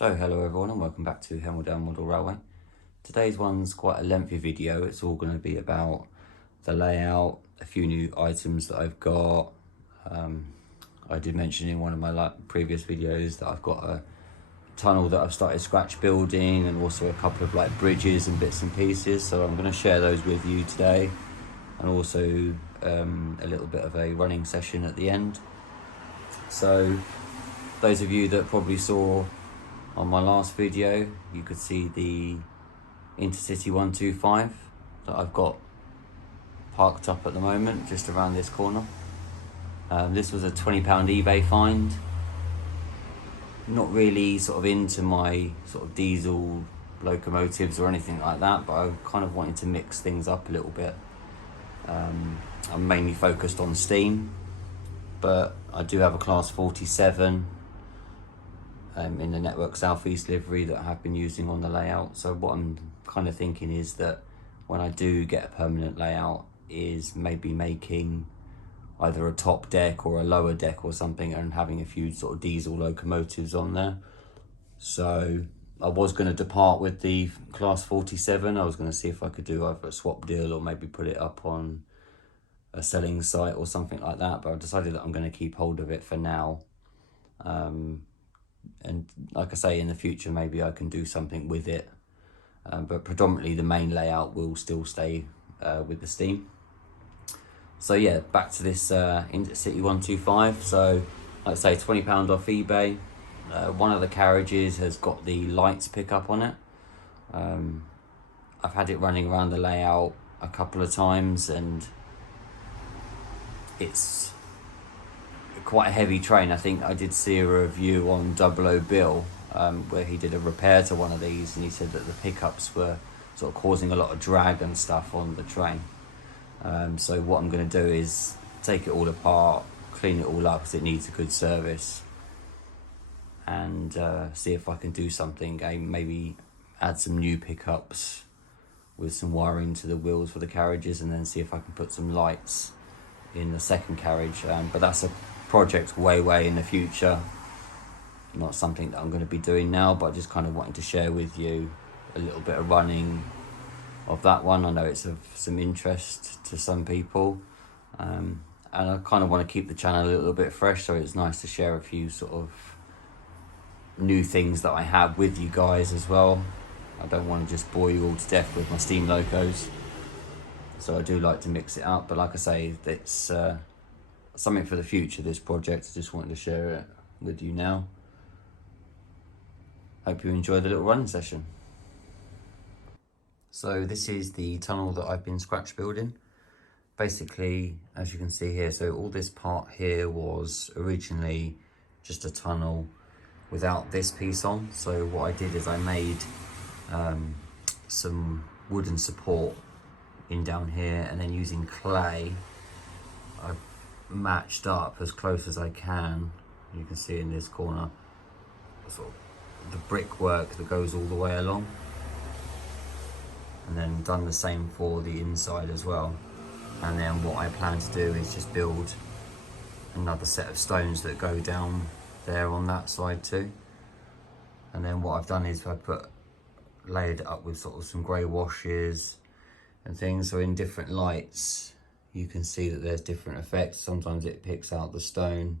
So hello everyone and welcome back to Hemel-Down Model Railway. Today's one's quite a lengthy video. It's all going to be about the layout, a few new items that I've got. I did mention in one of my previous videos that I've got a tunnel that I've started scratch building, and also a couple of bridges and bits and pieces. So I'm going to share those with you today, and also a little bit of a running session at the end. So those of you that probably saw on my last video, you could see the Intercity 125 that I've got parked up at the moment just around this corner. This was a £20 eBay find. Not really sort of into my sort of diesel locomotives or anything like that, but I kind of wanted to mix things up a little bit. I'm mainly focused on steam, but I do have a class 47 in the Network Southeast livery that I have been using on the layout. So what I'm kind of thinking is that when I do get a permanent layout, is maybe making either a top deck or a lower deck or something, and having a few sort of diesel locomotives on there. So I was going to depart with the class 47. I was going to see if I could do either a swap deal or maybe put it up on a selling site or something like that, but I've decided that I'm going to keep hold of it for now. And like I say, in the future maybe I can do something with it, but predominantly the main layout will still stay with the steam. So yeah, back to this Intercity 125. So like I say, £20 off eBay. One of the carriages has got the lights pickup on it. I've had it running around the layout a couple of times, and it's quite a heavy train. I think I did see a review on 00 Bill where he did a repair to one of these, and he said that the pickups were sort of causing a lot of drag and stuff on the train. So what I'm going to do is take it all apart, clean it all up because it needs a good service, and see if I can do something. Maybe add some new pickups with some wiring to the wheels for the carriages, and then see if I can put some lights in the second carriage. But that's a project way in the future, not something that I'm going to be doing now, but I just kind of wanted to share with you a little bit of running of that one. I know it's of some interest to some people, and I kind of want to keep the channel a little bit fresh, so it's nice to share a few sort of new things that I have with you guys as well. I don't want to just bore you all to death with my steam locos, so I do like to mix it up. But like I say, it's something for the future, this project. I just wanted to share it with you now. Hope you enjoy the little running session. So this is the tunnel that I've been scratch building. Basically, as you can see here, so all this part here was originally just a tunnel without this piece on. So what I did is I made some wooden support in down here, and then using clay, I matched up as close as I can. You can see in this corner sort of the brickwork that goes all the way along, and then done the same for the inside as well. And then what I plan to do is just build another set of stones that go down there on that side too. And then what I've done is I layered it up with sort of some grey washes and things, so in different lights you can see that there's different effects. Sometimes it picks out the stone.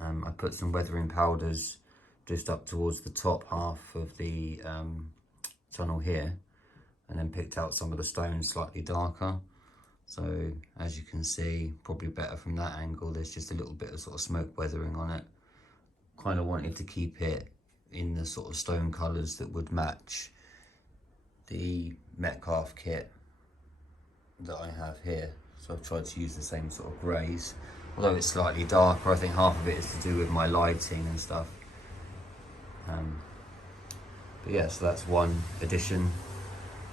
I put some weathering powders just up towards the top half of the tunnel here, and then picked out some of the stones slightly darker. So as you can see, probably better from that angle, there's just a little bit of sort of smoke weathering on it. Kind of wanted to keep it in the sort of stone colours that would match the Metcalf kit that I have here. So I've tried to use the same sort of greys, although it's slightly darker. I think half of it is to do with my lighting and stuff. But yeah, so that's one addition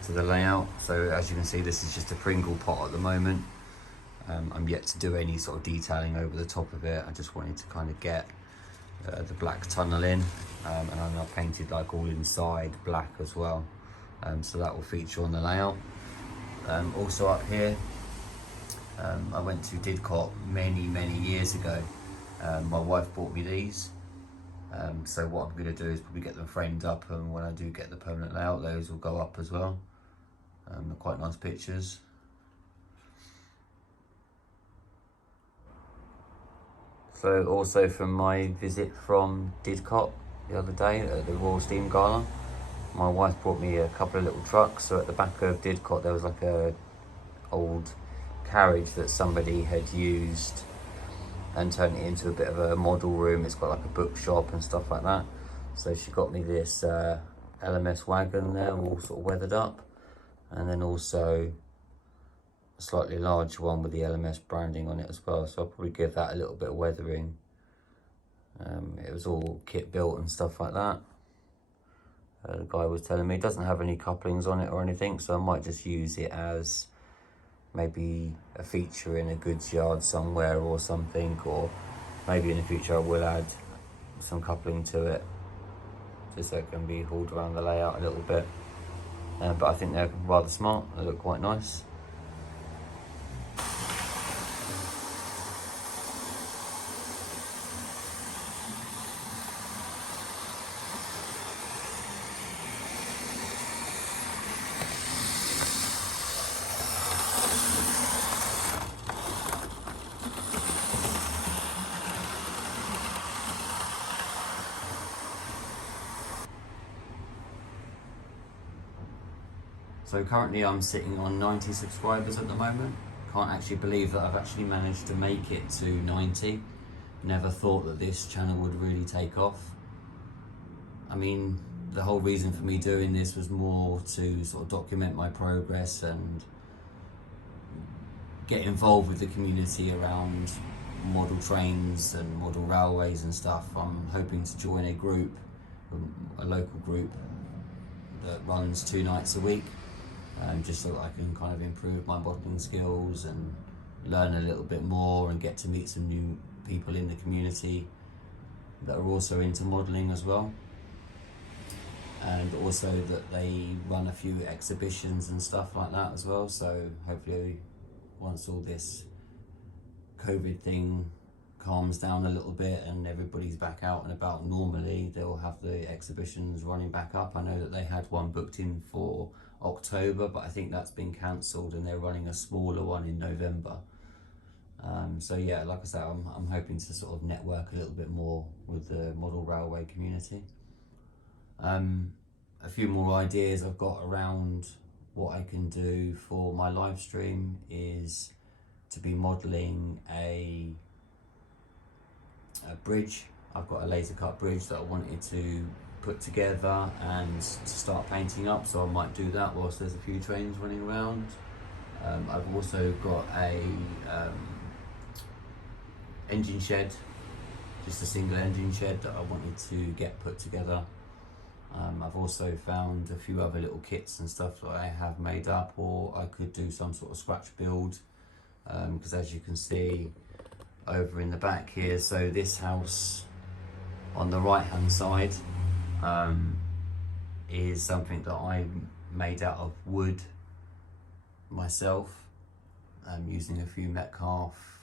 to the layout. So as you can see, this is just a Pringle pot at the moment. I'm yet to do any sort of detailing over the top of it. I just wanted to kind of get the black tunnel in, and then I painted like all inside black as well. So that will feature on the layout. Also up here, I went to Didcot many years ago. My wife bought me these. So what I'm going to do is probably get them framed up, and when I do get the permanent layout, those will go up as well. They're quite nice pictures. So also from my visit from Didcot the other day at the Royal Steam Gala, my wife brought me a couple of little trucks. So at the back of Didcot there was like a old carriage that somebody had used and turned it into a bit of a model room. It's got like a bookshop and stuff like that. So she got me this LMS wagon there, all sort of weathered up, and then also a slightly larger one with the LMS branding on it as well. So I'll probably give that a little bit of weathering. It was all kit built and stuff like that. The guy was telling me it doesn't have any couplings on it or anything, so I might just use it as maybe a feature in a goods yard somewhere or something, or maybe in the future I will add some coupling to it just so it can be hauled around the layout a little bit. But I think they're rather smart, they look quite nice. So currently I'm sitting on 90 subscribers at the moment. Can't actually believe that I've actually managed to make it to 90. Never thought that this channel would really take off. I mean, the whole reason for me doing this was more to sort of document my progress and get involved with the community around model trains and model railways and stuff. I'm hoping to join a group, a local group that runs 2 nights a week. Just so that I can kind of improve my modelling skills and learn a little bit more and get to meet some new people in the community that are also into modelling as well. And also that they run a few exhibitions and stuff like that as well. So hopefully once all this COVID thing calms down a little bit and everybody's back out and about normally, they'll have the exhibitions running back up. I know that they had one booked in for October, but I think that's been cancelled and they're running a smaller one in November. So yeah, like I said, I'm hoping to sort of network a little bit more with the model railway community. A few more ideas I've got around what I can do for my live stream is to be modelling a bridge. I've got a laser cut bridge that I wanted to put together and to start painting up, so I might do that whilst there's a few trains running around. I've also got a engine shed, just a single engine shed that I wanted to get put together. I've also found a few other little kits and stuff that I have made up, or I could do some sort of scratch build, because as you can see over in the back here, so this house on the right hand side is something that I made out of wood myself, using a few Metcalf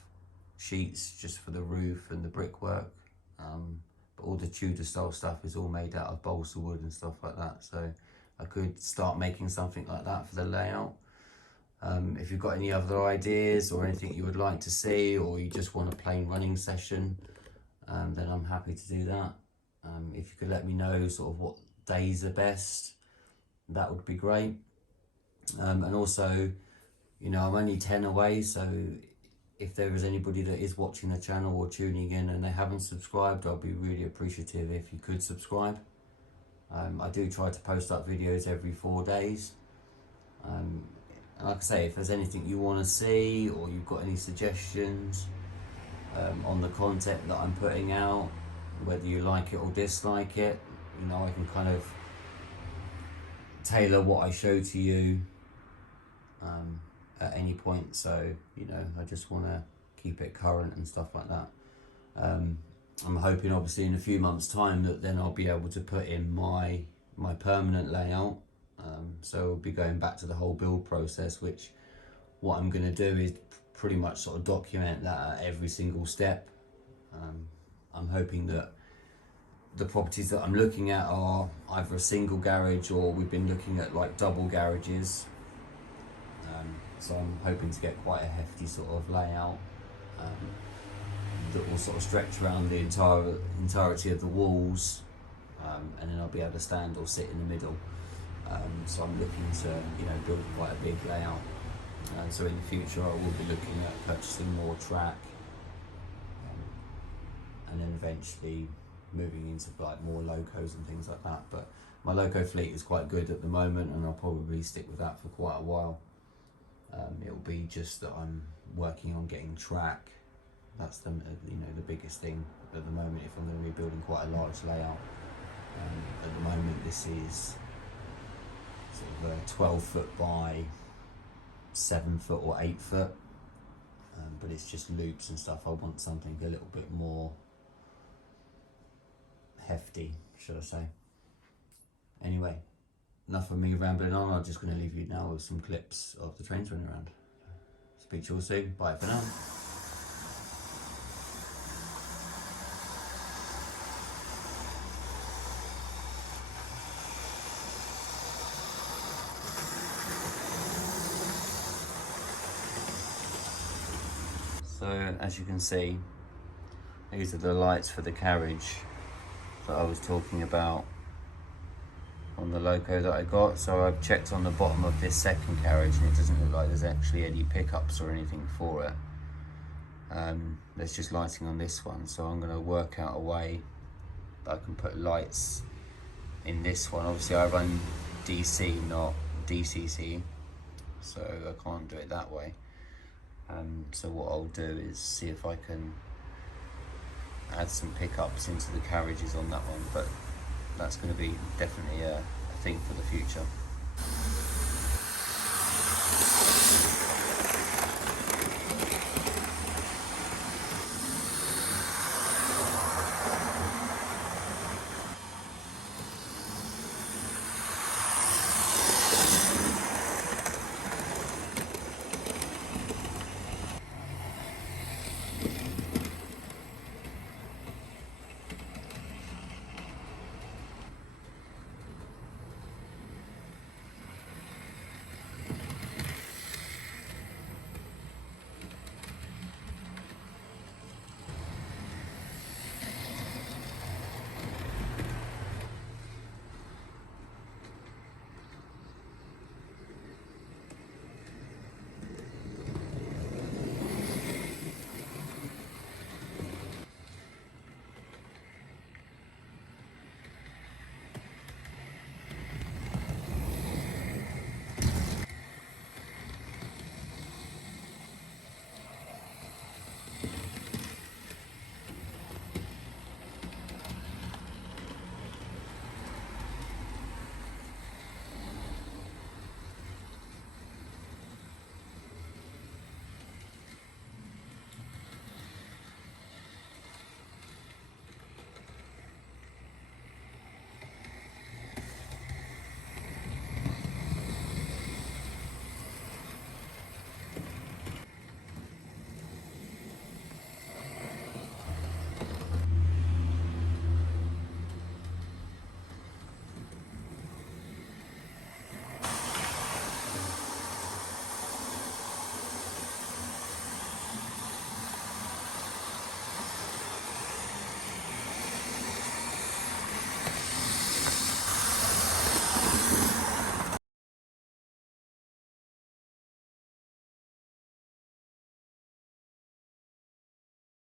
sheets just for the roof and the brickwork, but all the Tudor style stuff is all made out of balsa wood and stuff like that, so I could start making something like that for the layout. If you've got any other ideas or anything you would like to see, or you just want a plain running session, then I'm happy to do that. If you could let me know sort of what days are best, that would be great. And also, you know, I'm only 10 away, so if there is anybody that is watching the channel or tuning in and they haven't subscribed, I'll be really appreciative if you could subscribe. I do try to post up videos every 4 days. And like I say, if there's anything you want to see or you've got any suggestions on the content that I'm putting out, whether you like it or dislike it, you know, I can kind of tailor what I show to you at any point. So, you know, I just want to keep it current and stuff like that. I'm hoping obviously in a few months time that then I'll be able to put in my permanent layout. So we'll be going back to the whole build process, which what I'm going to do is pretty much sort of document that at every single step. I'm hoping that the properties that I'm looking at are either a single garage, or we've been looking at like double garages. So I'm hoping to get quite a hefty sort of layout that will sort of stretch around the entirety of the walls, and then I'll be able to stand or sit in the middle. So I'm looking to, build quite a big layout. So in the future I will be looking at purchasing more track, and then eventually moving into like more locos and things like that. But my loco fleet is quite good at the moment, and I'll probably stick with that for quite a while. It'll be just that I'm working on getting track. That's the biggest thing at the moment if I'm going to be building quite a large layout. At the moment this is sort of a 12 foot by 7 foot or 8 foot, but it's just loops and stuff. I want something a little bit more hefty, should I say. Anyway, enough of me rambling on. I'm just going to leave you now with some clips of the trains running around. Speak to you all soon. Bye for now. So as you can see, these are the lights for the carriage that I was talking about on the loco that I got. So I've checked on the bottom of this second carriage, and it doesn't look like there's actually any pickups or anything for it. There's just lighting on this one, so I'm going to work out a way that I can put lights in this one. Obviously I run DC, not DCC, so I can't do it that way. So what I'll do is see if I can add some pickups into the carriages on that one, but that's going to be definitely a thing for the future.